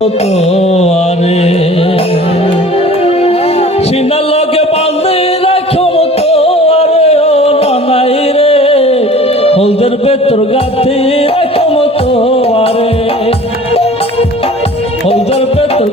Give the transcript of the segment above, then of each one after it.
তোরে সিনা লোকে বাঁধে রাখো তো আরে ও নানাই রে। হলদের বেতর গাথি রাখো তো আরে হলদের বেতর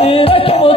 ปีได้ทุก